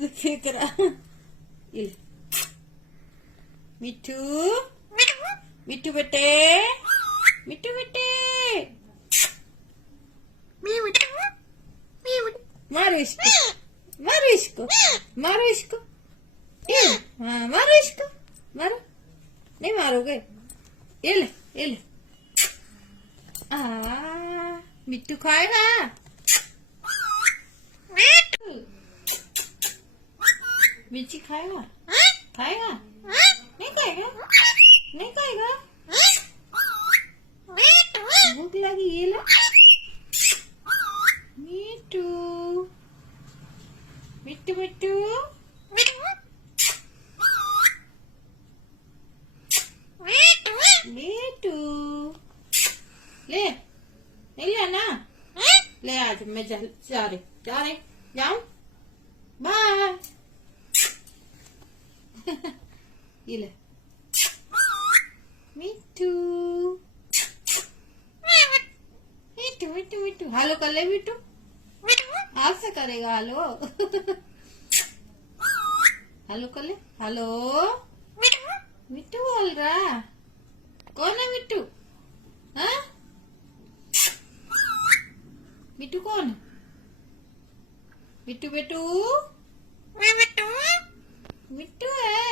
Kira. Il. मिठू मिठू बेटे मिठू बेटे मारो इसको मारो इसको मारो इसको हाँ मारो इसको मारो नहीं मारोगे ये ले मिट्टू खाएगा मिर्ची खाएगा खाएगा नहीं खाएगा नहीं खाएगा भूख लगी ये लो मिट्टू मिट्टू मिट्टू मिट्टू ले नहीं लेना ले आज मैं जा रही जाऊं बाय ये ले मिट्टू मिट्टू मिट्टू मिट्टू हेलो कर ले मिट्टू हाथ से करेगा हेलो हेलो कर ले हेलो मिट्टू बोल रहा कौन है मिट्टू हाँ मिट्टू कौन है मिट्टू बेटू मिट्टू है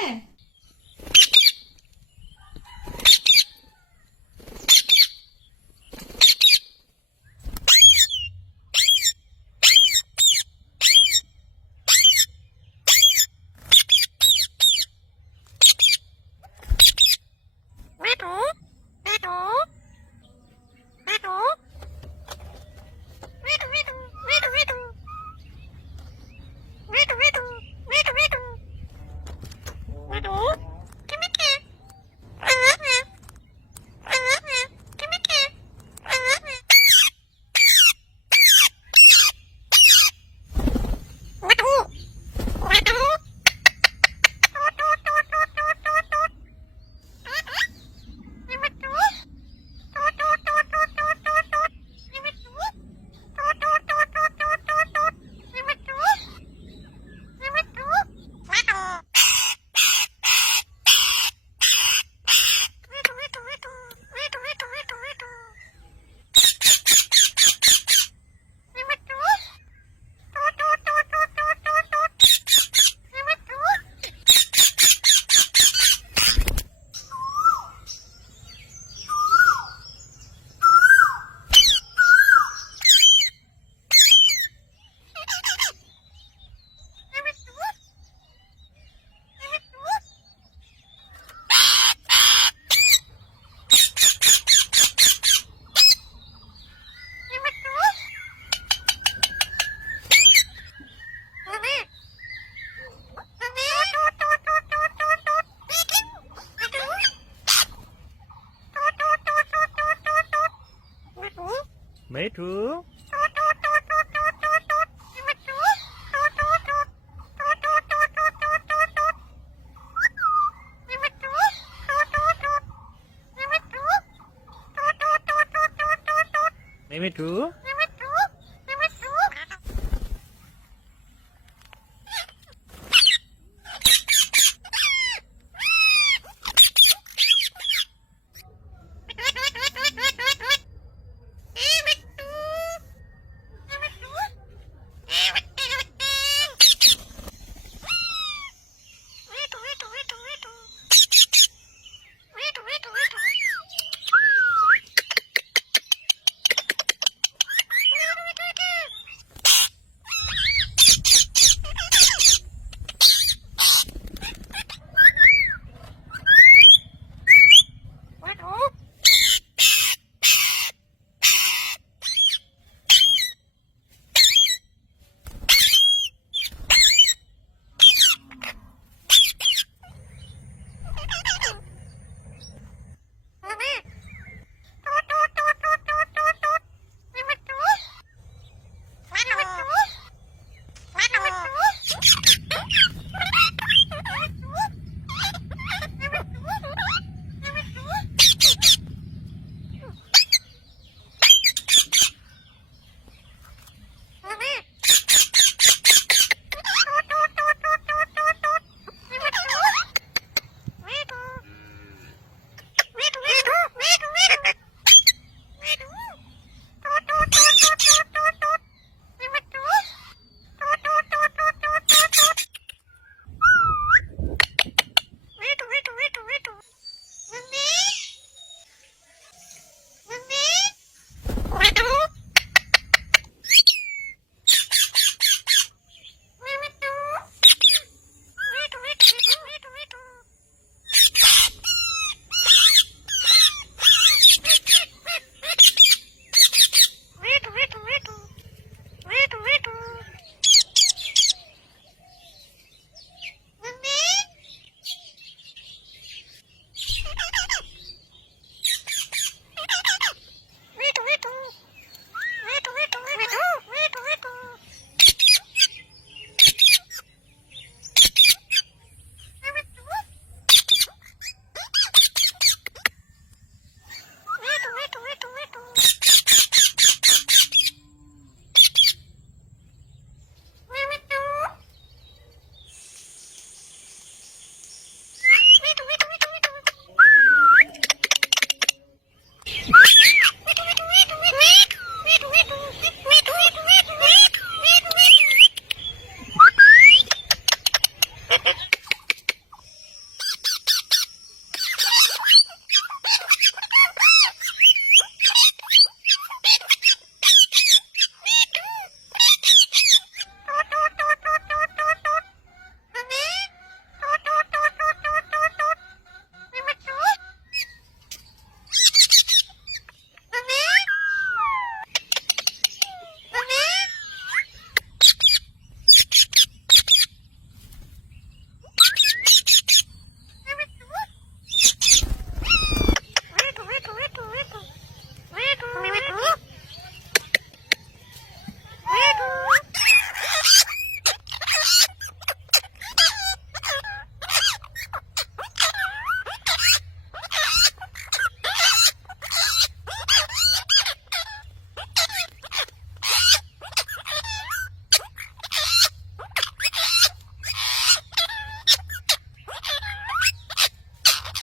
मिठू मिठू